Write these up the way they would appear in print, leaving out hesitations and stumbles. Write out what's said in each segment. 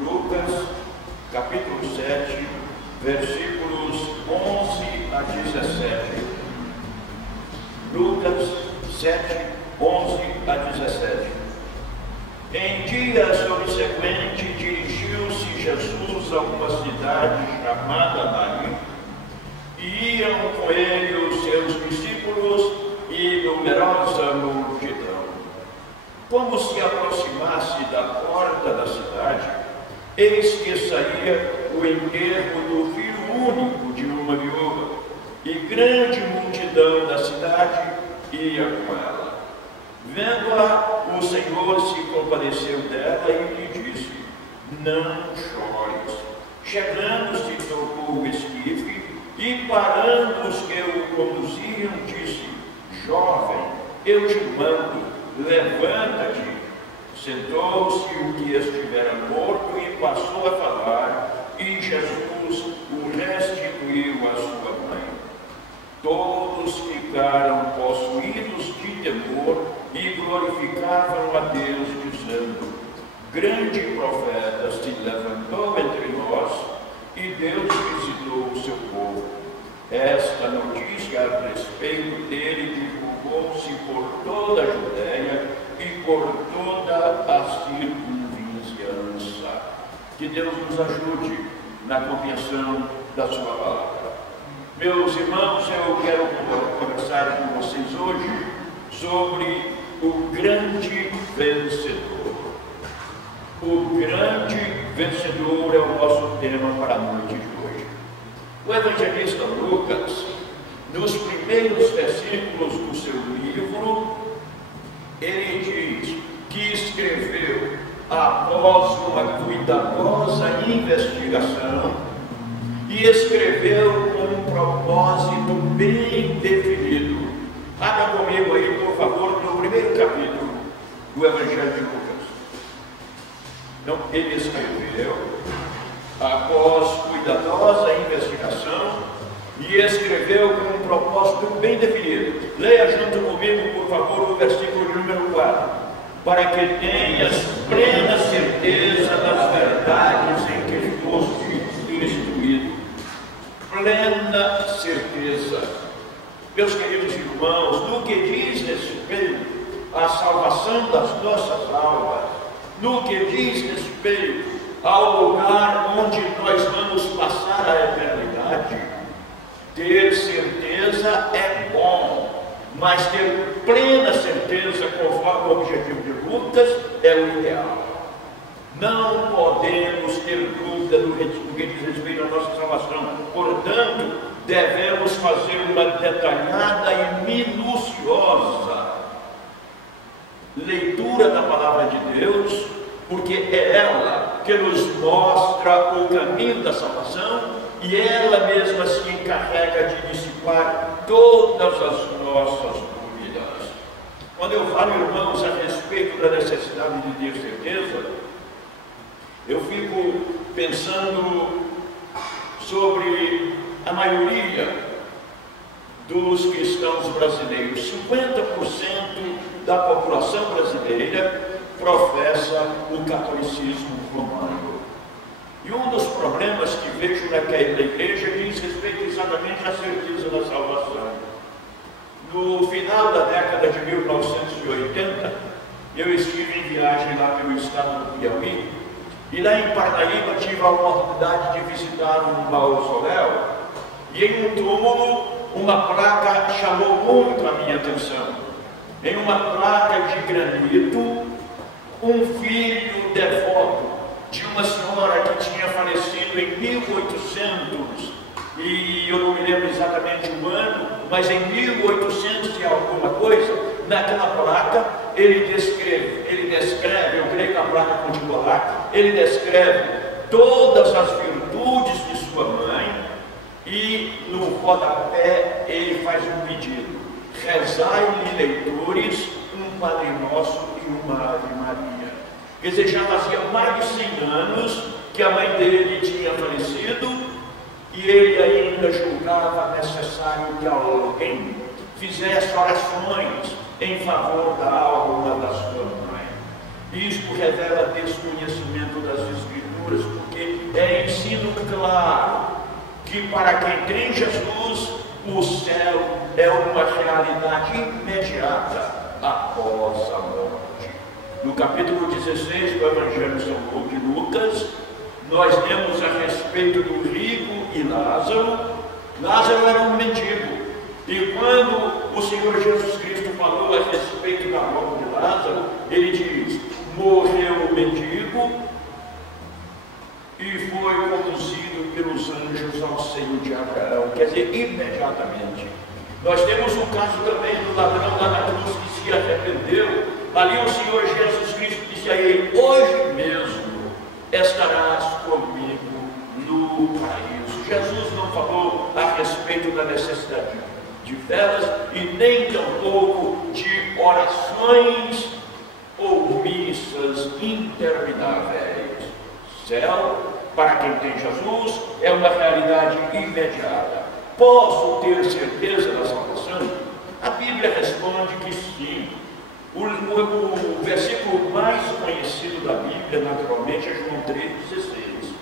Lucas, capítulo 7, versículos 11 a 17. Lucas 7, 11 a 17. Em dia subsequente, dirigiu-se Jesus a uma cidade chamada Naim, e iam com ele os seus discípulos e numerosa multidão. Como se aproximasse da porta da cidade, eis que saía o enterro do filho único de uma viúva, e grande multidão da cidade ia com ela. Vendo-a, o Senhor se compadeceu dela e lhe disse: não chores. Chegando-se, tocou o esquife, e parando os que o conduziam, disse: jovem, eu te mando, levanta-te. Sentou-se o que estivera morto e passou a falar, e Jesus o restituiu à sua mãe. Todos ficaram possuídos de temor e glorificavam a Deus, dizendo: grande profeta se levantou entre nós, e Deus visitou o seu povo. Esta notícia a respeito dele divulgou-se por toda a Judéia e por toda a circunvizinhança. Que Deus nos ajude na compreensão da sua palavra. Meus irmãos, eu quero conversar com vocês hoje sobre o grande vencedor. O grande vencedor é o nosso tema para a noite de hoje. O evangelista Lucas, nos primeiros versículos do seu livro, ele diz que escreveu após uma cuidadosa investigação e escreveu com um propósito bem definido. Abra comigo aí, por favor, no primeiro capítulo do Evangelho de Lucas. Então, ele escreveu após cuidadosa investigação e escreveu com um propósito bem definido. Leia junto comigo, por favor, o versículo número 4. Para que tenhas plena certeza das verdades em que foste instruído. Plena certeza. Meus queridos irmãos, no que diz respeito à salvação das nossas almas, no que diz respeito ao lugar onde nós vamos passar a eternidade, ter certeza é bom, mas ter plena certeza, conforme o objetivo de Lucas, é o ideal. Não podemos ter dúvida no que diz respeito à nossa salvação. Portanto, devemos fazer uma detalhada e minuciosa leitura da palavra de Deus, porque é ela que nos mostra o caminho da salvação e ela mesma se encarrega de dissipar todas as nossas dúvidas. Quando eu falo, irmãos, a respeito da necessidade de ter certeza, eu fico pensando sobre a maioria dos cristãos brasileiros. 50% da população brasileira professa o catolicismo romano. E um dos problemas que vejo naquela igreja diz respeito exatamente à certeza da salvação. No final da década de 1980, eu estive em viagem lá pelo estado do Piauí, e lá em Parnaíba tive a oportunidade de visitar um mausoléu, e em um túmulo, uma placa chamou muito a minha atenção. Em uma placa de granito, um filho devoto de uma senhora que tinha falecido em 1800, e eu não me lembro exatamente o ano, mas em 1800 e alguma coisa, naquela placa, ele descreve, eu creio que a placa continua lá, ele descreve todas as virtudes de sua mãe, e no rodapé ele faz um pedido: rezai-lhe, leitores, um Padre Nosso e uma Ave Maria. Quer dizer, já fazia mais de 100 anos que a mãe dele tinha falecido, e ele ainda julgava necessário que alguém fizesse orações em favor da alma da sua mãe. Isto revela desconhecimento das Escrituras, porque é ensino claro que para quem tem Jesus, o céu é uma realidade imediata após a morte. No capítulo 16 do Evangelho de Lucas, nós lemos a respeito do rico e Lázaro. Lázaro era um mendigo, e quando o Senhor Jesus Cristo falou a respeito da morte de Lázaro, ele diz: morreu o mendigo e foi conduzido pelos anjos ao seio de Abraão. Quer dizer, imediatamente. Nós temos o caso também do ladrão lá na cruz que se arrependeu. Ali o Senhor Jesus Cristo disse a ele: hoje mesmo estarás comigo no paraíso. Jesus não falou a respeito da necessidade de velas e nem tampouco de orações ou missas intermináveis. Céu, para quem tem Jesus, é uma realidade imediata. Posso ter certeza da salvação? A Bíblia responde que sim. O versículo mais conhecido da Bíblia, naturalmente, é João 3,16.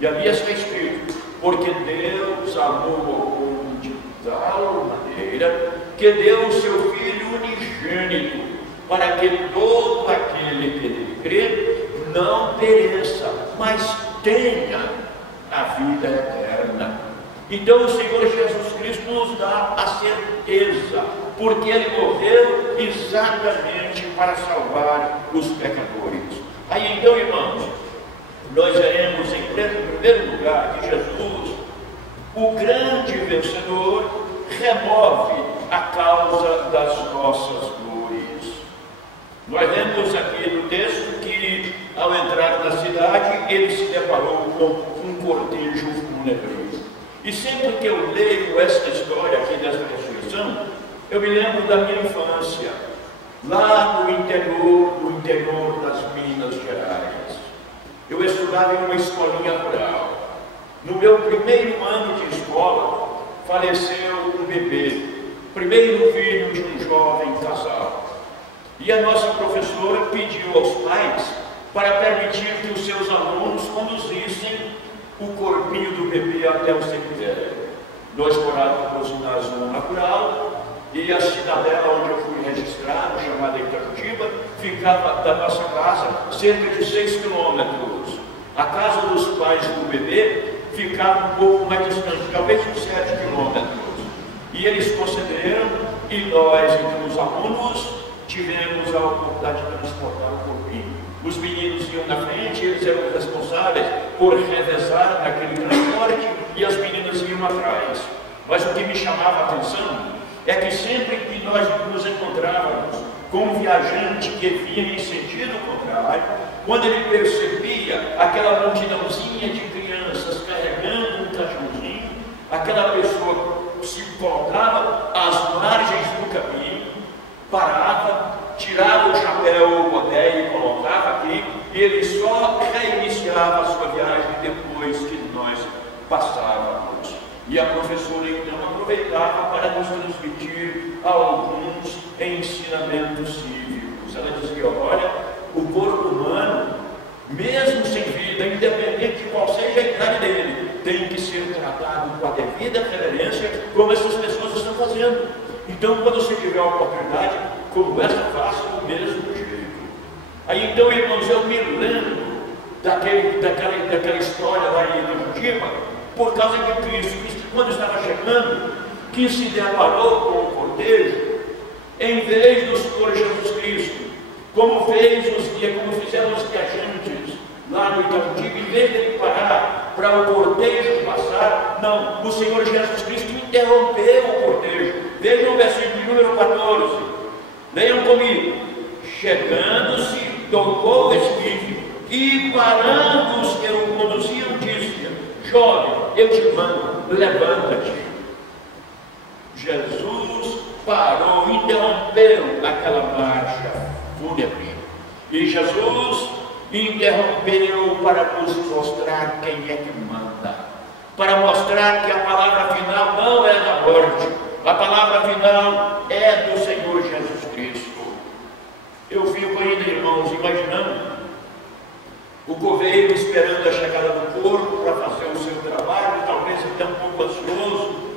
E ali está escrito: porque Deus amou o mundo de tal maneira que deu o seu Filho unigênito, para que todo aquele que nele crê não pereça, mas tenha a vida eterna. Então o Senhor Jesus Cristo nos dá a certeza, porque Ele morreu exatamente para salvar os pecadores. Aí então, irmãos, nós veremos em primeiro lugar que Jesus, o grande vencedor, remove a causa das nossas dores. Nós lemos aqui no texto que, ao entrar na cidade, ele se deparou com um cortejo fúnebre. E sempre que eu leio esta história aqui desta ressurreição, eu me lembro da minha infância, lá no interior das Minas Gerais. Eu estudava em uma escolinha rural. No meu primeiro ano de escola, faleceu um bebê, primeiro filho de um jovem casal. E a nossa professora pediu aos pais para permitir que os seus alunos conduzissem o corpinho do bebê até o cemitério. Nós morávamos na zona rural e a cidadela onde eu fui registrado, chamada Itacutiba, ficava da nossa casa cerca de 6 quilômetros. A casa dos pais do bebê ficava um pouco mais distante, talvez uns 7 quilômetros. E eles concederam, e nós, então, os alunos, tivemos a oportunidade de transportar o corpinho. Os meninos iam na frente, eles eram responsáveis por revezar naquele transporte, e as meninas iam atrás. Mas o que me chamava a atenção é que sempre que nós nos encontrávamos com um viajante que vinha em sentido contrário, quando ele percebia aquela multidãozinha de crianças carregando um cachorrinho, aquela pessoa se colocava às margens do caminho, parava, tirava o chapéu ou o boné e colocava aqui, e ele só reiniciava a sua viagem depois que nós passávamos. E a professora então aproveitava para nos transmitir alguns ensinamentos cívicos. Ela dizia: olha, o corpo humano, mesmo sem vida, independente de qual seja a idade dele, tem que ser tratado com a devida reverência, como essas pessoas estão fazendo. Então, quando você tiver a oportunidade como essa, faça do mesmo jeito. Aí então, irmãos, eu me lembro daquela história lá em Itacutiba, por causa de Cristo, quando estava chegando, que se deparou com o cortejo, em vez do Senhor Jesus Cristo, como fizeram os viajantes lá no Itacutiba, em vez de ele parar para o cortejo passar, não, o Senhor Jesus Cristo interrompeu o cortejo. Vejam o versículo número 14, leiam comigo: chegando-se, tocou o espírito, e parando os que o conduziam, disse: jovem, eu te mando, levanta-te. Jesus parou, interrompeu aquela marcha fúnebre. E Jesus interrompeu para nos mostrar quem é que manda, para mostrar que a palavra final não é da morte, a palavra final é do Senhor Jesus Cristo. Eu fico fico ainda, irmãos, imaginando o coveiro esperando a chegada do corpo para fazer o seu trabalho, talvez até um pouco ansioso.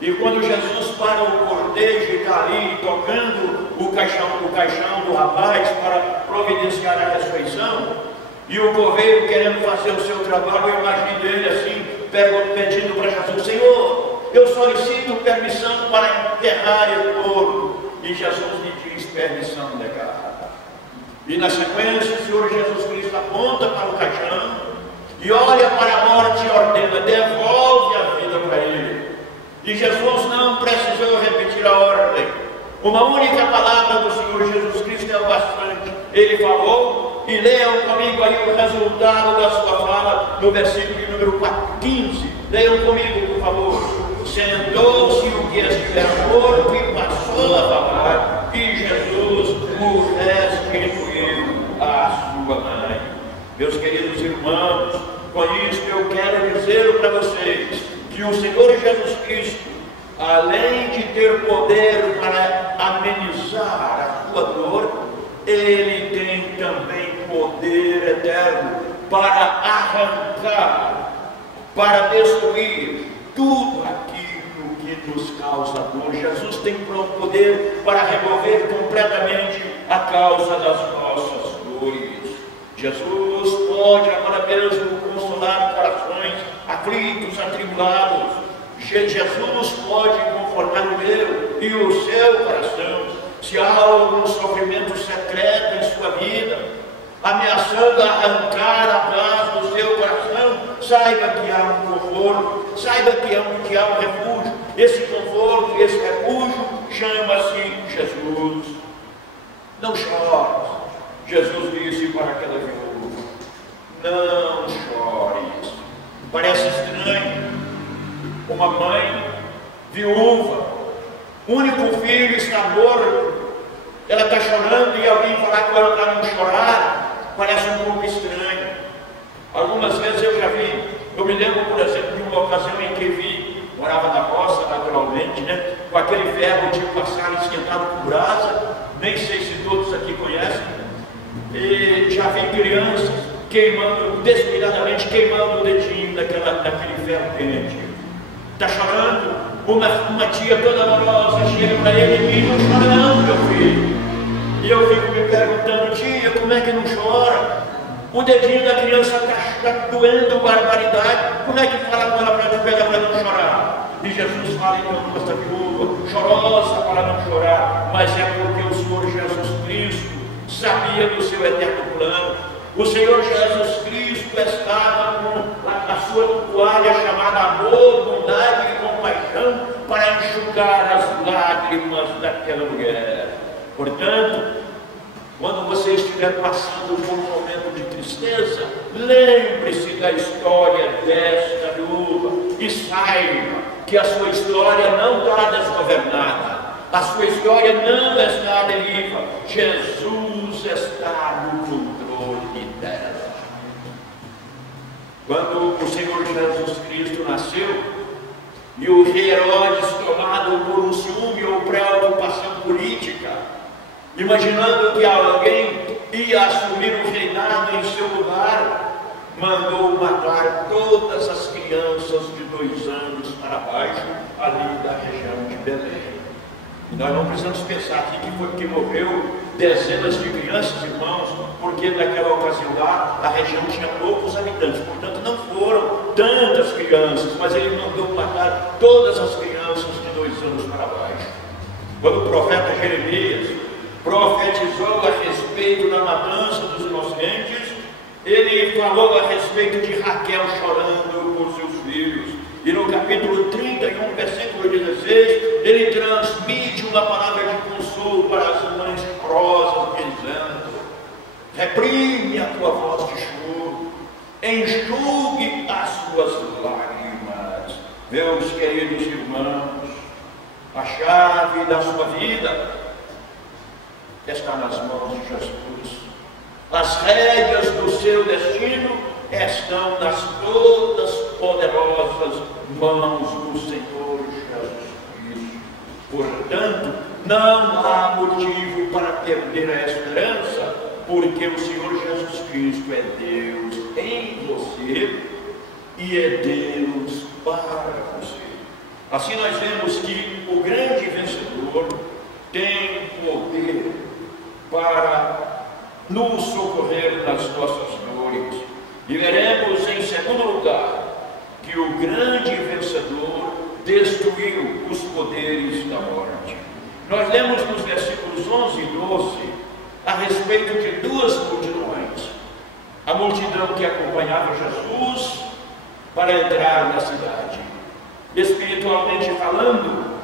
E quando Jesus para o cortejo e está ali tocando o caixão do rapaz para providenciar a ressurreição, e o coveiro querendo fazer o seu trabalho, eu imagino ele assim, pedindo para Jesus: Senhor, eu solicito permissão para enterrar o corpo. E Jesus lhe diz: permissão negada. E na sequência o Senhor Jesus Cristo aponta para o caixão e olha para a morte e ordena: devolve a vida para ele. E Jesus não precisou repetir a ordem. Uma única palavra do Senhor Jesus Cristo é o bastante. Ele falou, e leiam comigo aí o resultado da sua fala no versículo de número 15. Leiam comigo, por favor. Sentou-se o que estiver morto e passou a falar, e Jesus o restituiu à sua mãe. Meus queridos irmãos, com isso eu quero dizer para vocês que o Senhor Jesus Cristo, além de ter poder para amenizar a sua dor, Ele tem também poder eterno para arrancar, para destruir tudo aquilo que nos causa dor. Jesus tem poder para remover completamente a causa das nossas dores. Jesus pode agora mesmo consolar corações aflitos, atribulados. Jesus pode confortar o meu e o seu coração. Se há algum sofrimento secreto em sua vida, ameaçando arrancar a paz do seu coração, saiba que há um conforto, saiba que há um refúgio. Esse conforto, esse refúgio chama-se Jesus. Não chores. Jesus disse para aquela viúva: não chores. Parece estranho. Uma mãe viúva, único filho está morto, ela está chorando e alguém falar com ela para não chorar, parece um pouco estranho. Algumas vezes eu me lembro, por exemplo, de uma ocasião em que vi, morava na roça naturalmente, né, com aquele ferro de passar esquentado com brasa, nem sei se todos aqui conhecem, e já vi crianças queimando, desesperadamente queimando o dedinho daquele ferro quente. Está chorando, uma tia toda amorosa chega para ele e diz: não chora não, meu filho. E eu fico me perguntando: tia, como é que não chora? O dedinho da criança está doendo barbaridade, como é que fala com ela para não chorar? E Jesus fala então com essa viúva, chorosa para não chorar, mas é porque o Senhor Jesus Cristo sabia do seu eterno plano. O Senhor Jesus Cristo estava com a sua toalha chamada amor, bondade e compaixão para enxugar as lágrimas daquela mulher. Portanto, quando você estiver passando por um momento de tristeza, lembre-se da história desta viúva e saiba que a sua história não está desgovernada. A sua história não está à deriva. Jesus está no controle dela. Quando o Senhor Jesus Cristo nasceu e o rei Herodes, tomado por um ciúme ou preocupação política, imaginando que alguém ia assumir o reinado em seu lugar, mandou matar todas as crianças de 2 anos para baixo, ali da região de Belém. Nós não precisamos pensar aqui que morreu dezenas de crianças, irmãos, porque naquela ocasião lá a região tinha poucos habitantes, portanto não foram tantas crianças, mas ele mandou matar todas as crianças de 2 anos para baixo. Quando o profeta Jeremias profetizou a respeito da matança dos inocentes, ele falou a respeito de Raquel chorando por seus filhos. E no capítulo 31, versículo 16, ele transmite uma palavra de consolo para as mães chorosas, dizendo: reprime a tua voz de choro, enxugue as suas lágrimas. Meus queridos irmãos, a chave da sua vida está nas mãos de Jesus. As rédeas do seu destino estão nas todas poderosas mãos do Senhor Jesus Cristo. Portanto, não há motivo para perder a esperança, Cristo é Deus em você e é Deus para você. Assim nós vemos que o grande vencedor tem poder para nos socorrer nas nossas dores. E veremos em segundo lugar que o grande vencedor destruiu os poderes da morte. Nós lemos nos versículos 11 e 12 a respeito de duas multidões. A multidão que acompanhava Jesus para entrar na cidade. Espiritualmente falando,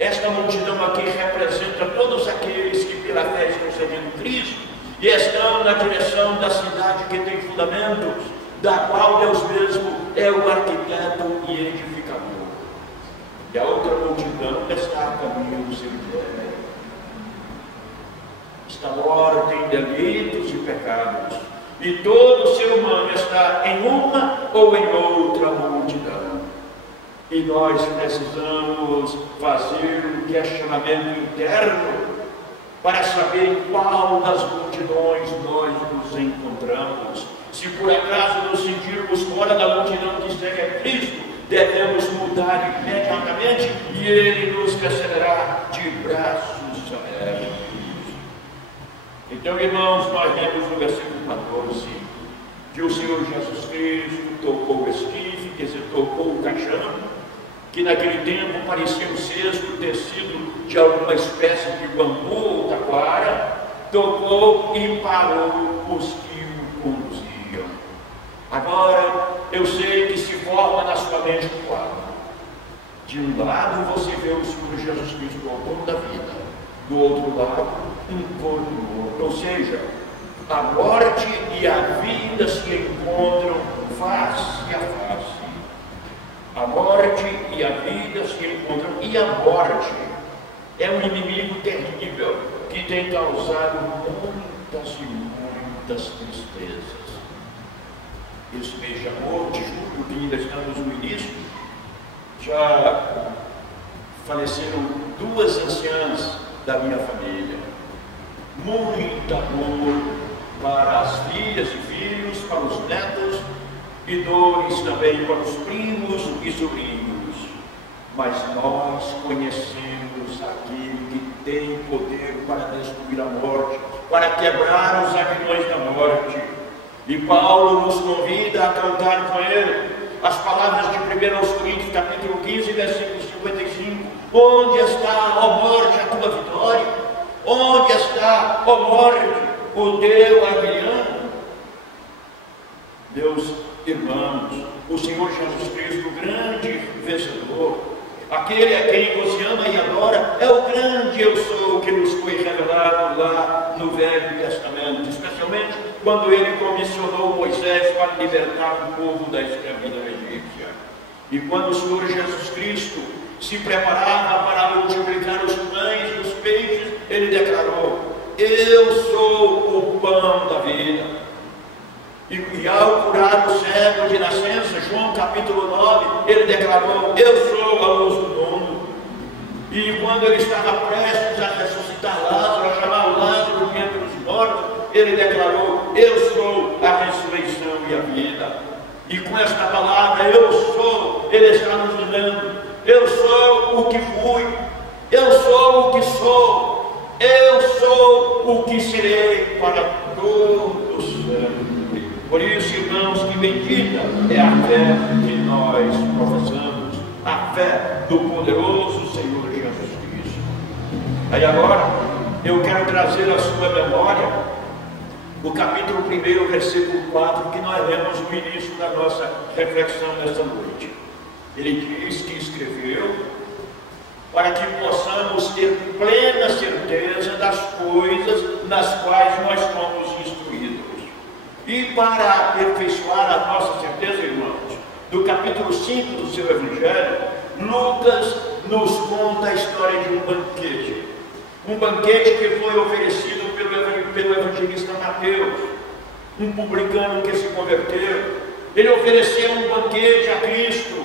esta multidão aqui representa todos aqueles que pela fé estão seguindo Cristo e estão na direção da cidade que tem fundamentos, da qual Deus mesmo é o arquiteto e edificador. E a outra multidão está a caminho do cemitério. Está morta em delitos e pecados. E todo ser humano está em uma ou em outra multidão. E nós precisamos fazer um questionamento interno para saber em qual das multidões nós nos encontramos. Se por acaso nos sentirmos fora da multidão que segue a Cristo, devemos mudar imediatamente e Ele nos receberá de braços abertos. Então, irmãos, nós lemos no versículo 14 que o Senhor Jesus Cristo tocou o esquife, quer dizer, tocou o caixão, que naquele tempo parecia um cesto tecido de alguma espécie de bambu ou taquara, tocou e parou os que o conduziam. Agora, eu sei que se forma na sua mente um quadro. De um lado você vê o Senhor Jesus Cristo, o autor da vida, do outro lado, um corpo morto. Ou seja, a morte e a vida se encontram face a face. A morte e a vida se encontram, e a morte é um inimigo terrível que tem causado muitas e muitas tristezas. Esse mês de agosto, de julho, que ainda estamos no início, já faleceram duas anciãs da minha família. Muita dor para as filhas e filhos, para os netos, e dores também para os primos e sobrinhos. Mas nós conhecemos aquele que tem poder para destruir a morte, para quebrar os aguilhões da morte. E Paulo nos convida a cantar com ele as palavras de 1 Coríntios capítulo 15, versículo 55. Onde está, ó morte, a tua vitória? Onde está, ó morte, o teu aguilhão? Meus irmãos, o Senhor Jesus Cristo, o grande vencedor, aquele a quem você ama e adora, é o grande eu sou que nos foi revelado lá no Velho Testamento, especialmente quando ele comissionou Moisés para libertar o povo da escravidão egípcia. E quando o Senhor Jesus Cristo se preparava para multiplicar os pães e os peixes, ele declarou: eu sou o pão da vida. E ao curar o cego de nascença, João capítulo 9, ele declarou: eu sou a luz do mundo. E quando ele estava prestes a ressuscitar Lázaro, a chamar o Lázaro de entre os mortos, ele declarou: eu sou a ressurreição e a vida. E com esta palavra, eu sou, ele está nos dizendo: eu sou o que fui, eu sou o que sou, eu sou o que serei para todo sempre. Por isso, irmãos, que bendita é a fé que nós professamos, a fé do poderoso Senhor Jesus Cristo. Aí agora, eu quero trazer à sua memória o capítulo 1, versículo 4, que nós lemos no início da nossa reflexão nesta noite. Ele diz que escreveu para que possamos ter plena certeza das coisas nas quais nós fomos instruídos. E para aperfeiçoar a nossa certeza, irmãos, do capítulo 5 do seu Evangelho, Lucas nos conta a história de um banquete. Um banquete que foi oferecido pelo evangelista Mateus, um publicano que se converteu. Ele ofereceu um banquete a Cristo,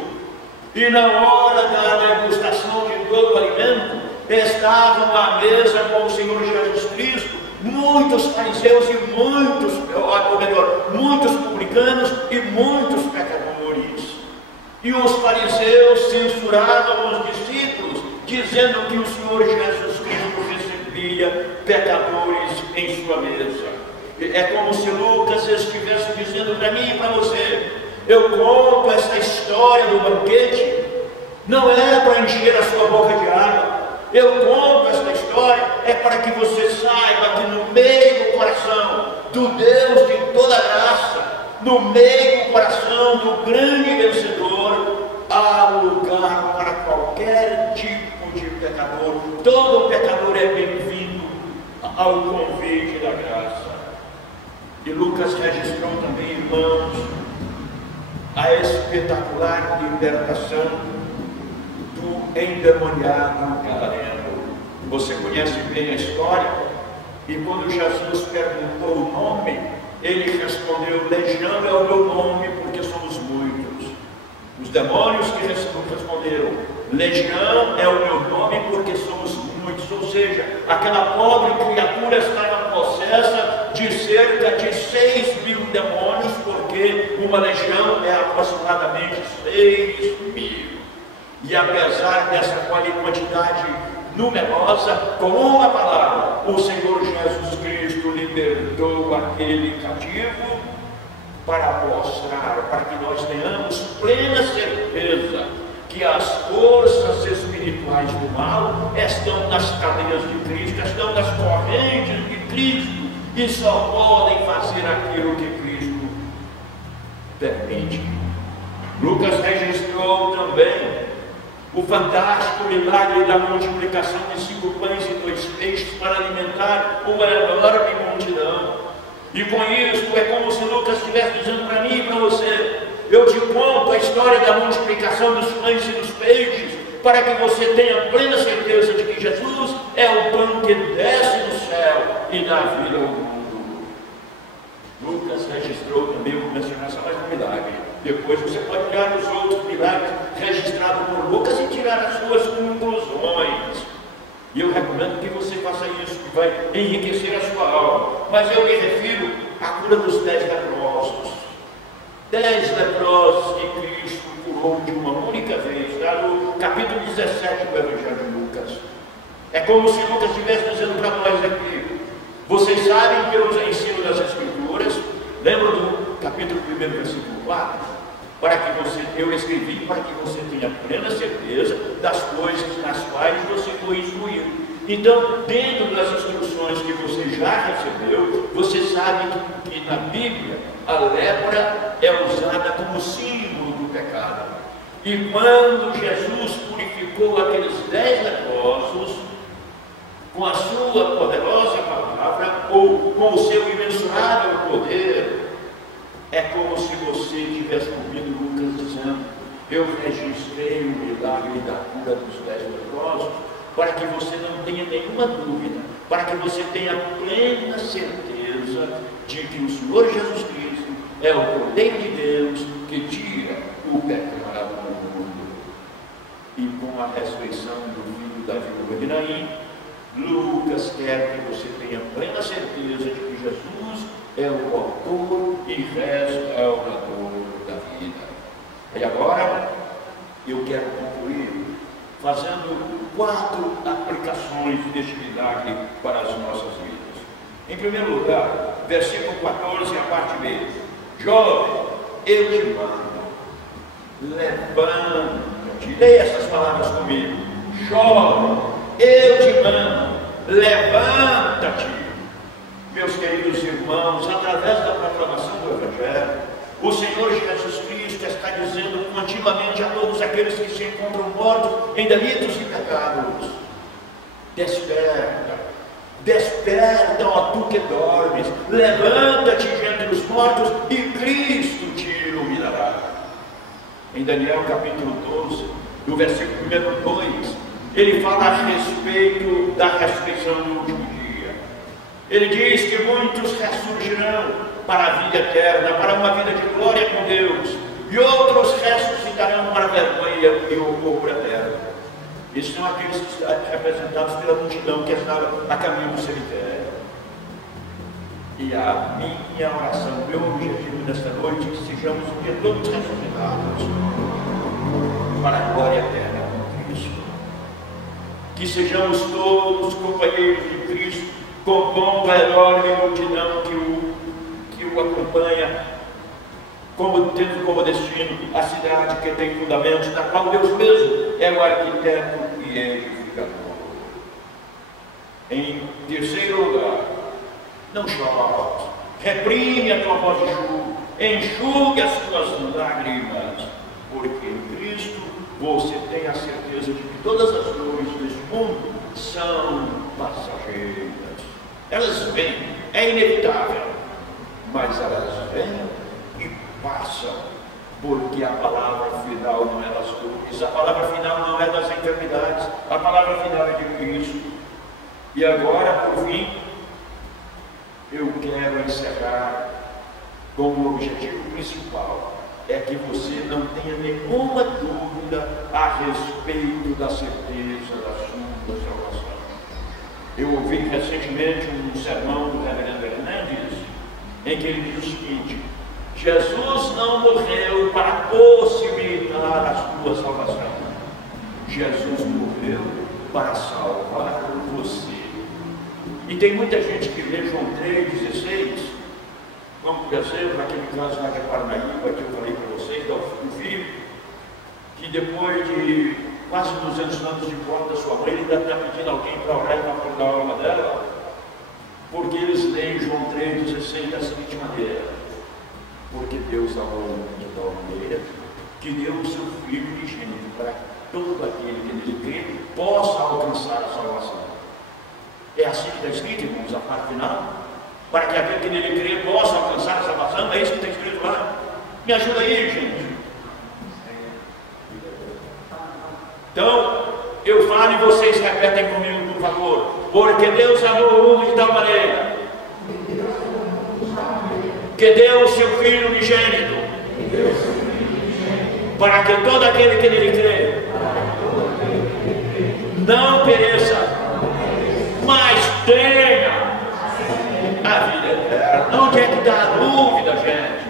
e na hora da degustação de todo o alimento, estavam à mesa com o Senhor Jesus Cristo muitos fariseus e muitos, ou melhor, muitos publicanos e muitos pecadores. E os fariseus censuravam os discípulos, dizendo que o Senhor Jesus Cristo recebia pecadores em sua mesa. É como se Lucas estivesse dizendo para mim e para você: eu conto essa história do banquete, não é para encher a sua boca de água. Eu conto essa história é para que você saiba que no meio do coração do Deus de toda graça, no meio do coração do grande vencedor, há lugar para qualquer tipo de pecador. Todo pecador é bem-vindo ao convite da graça. E Lucas registrou também, irmãos, a espetacular libertação do endemoniado gadareno. Você conhece bem a história? E quando Jesus perguntou o nome, ele respondeu: legião é o meu nome, porque somos muitos. Os demônios que responderam: legião é o meu nome, porque somos muitos. Ou seja, aquela pobre criatura estava possessa de cerca de 6.000 demônios, porque uma legião é aproximadamente 6.000. E apesar dessa quantidade numerosa, com uma palavra, o Senhor Jesus Cristo libertou aquele cativo para mostrar, para que nós tenhamos plena certeza que as forças espirituais do mal estão nas cadeias de Cristo, estão nas correntes de Cristo, e só podem fazer aquilo que Cristo permite. Lucas registrou também o fantástico milagre da multiplicação de 5 pães e 2 peixes para alimentar uma enorme multidão. E com isso é como se Lucas estivesse dizendo para mim e para você: eu te conto a história da multiplicação dos pães e dos peixes, para que você tenha plena certeza de que Jesus é o pão que desce do céu e dá vida ao mundo. Lucas registrou também, eu vou mencionar só mais um milagre. Depois você pode olhar os outros milagres registrados por Lucas e tirar as suas conclusões. E eu recomendo que você faça isso, que vai enriquecer a sua alma. Mas eu me refiro à cura dos 10 leprosos. 10 leprosos que Cristo curou de uma única vez, está no capítulo 17 do Evangelho de Lucas. É como se Lucas estivesse dizendo para nós aqui: vocês sabem que eu ensino das Escrituras, lembra do capítulo 1, versículo 4? Eu escrevi para que você tenha plena certeza das coisas nas quais você foi instruído. Então, dentro das instruções que você já recebeu, você sabe que na Bíblia a lepra é usada como símbolo do pecado. E quando Jesus purificou aqueles 10 leprosos, com a sua poderosa palavra, ou com o seu imensurável poder, é como se você tivesse ouvido Lucas dizendo: eu registrei o milagre da cura dos 10 leprosos, para que você não tenha nenhuma dúvida, para que você tenha plena certeza de que o Senhor Jesus Cristo é o Cordeiro de Deus que tira o pecado do mundo. E com a ressurreição do filho da viúva de Naim, Lucas quer que você tenha plena certeza de que Jesus é o autor e restaurador da vida. E agora eu quero concluir fazendo 4 aplicações deste milagre para as nossas vidas. Em primeiro lugar, versículo 14, a parte B: jovem, eu te mando, levanta-te. Leia essas palavras comigo: jovem, eu te mando, levanta-te. Meus queridos irmãos, através da proclamação do Evangelho, o Senhor Jesus Cristo está dizendo continuamente a todos aqueles que se encontram mortos em delitos e pecados: desperta, desperta, ó tu que dormes, levanta-te entre os mortos e Cristo te iluminará. Em Daniel capítulo 12, no versículo 2, ele fala a respeito da ressurreição do último dia. Ele diz que muitos ressurgirão para a vida eterna, para uma vida de glória com Deus, e outros ressuscitarão para a vergonha e o horror eterno. Esses são aqueles que estão representados pela multidão que estava a caminho do cemitério. E a minha oração, o meu objetivo nesta noite é que sejamos um dia todos ressuscitados para a glória eterna com Cristo. Que sejamos todos companheiros de Cristo, compondo a enorme multidão que o acompanha, tendo como destino a cidade que tem fundamentos, na qual Deus mesmo é o arquiteto e edificador. Em terceiro lugar, não chores, reprime a tua voz de choro, enxugue as tuas lágrimas, porque em Cristo você tem a certeza de que todas as dores deste mundo são passageiras. Elas vêm, é inevitável, mas elas vêm e passam, porque a palavra final não é das dores, a palavra final não é das enfermidades, a palavra final é de Cristo. E agora, por fim, eu quero encerrar com o objetivo principal, é que você não tenha nenhuma dúvida a respeito da certeza da sua salvação. Eu ouvi recentemente um sermão do reverendo Hernandes, em que ele diz o seguinte: Jesus não morreu para possibilitar a sua salvação, Jesus morreu para salvar você. E tem muita gente que lê João 3,16, como por exemplo, aquele caso lá de Parnaíba que eu falei para vocês, do filho, que depois de quase 200 anos de morte da sua mãe, ele ainda está pedindo alguém para orar e para acordar a alma dela, porque eles leem João 3,16 da seguinte maneira: porque Deus amou o mundo de tal maneira que deu o seu Filho unigênito para todo aquele que nele crê possa alcançar a salvação. É assim que está escrito, irmãos, a parte final? Para que aquele que nele crê possa alcançar a salvação, é isso que está escrito lá. Me ajuda aí, gente. Então, eu falo e vocês repetem comigo, por favor. Porque Deus amou o mundo de tal maneira que deu o seu Filho unigênito, para que todo aquele que nele crê não pereça, mas tenha a vida eterna. Onde é que está a dúvida, gente?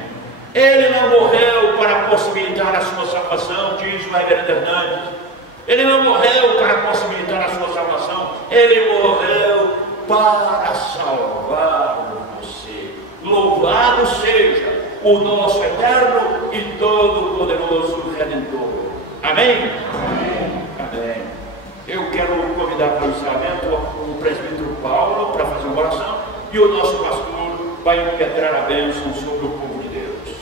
Ele não morreu para possibilitar a sua salvação, diz o reverendo Hernandes. Ele não morreu para possibilitar a sua salvação, ele morreu para salvar você. Louvado seja o nosso eterno e todo-poderoso Redentor. Amém? Amém? Amém. Eu quero convidar para o encerramento o presbítero Paulo para fazer uma oração e o nosso pastor vai impetrar a bênção sobre o povo de Deus.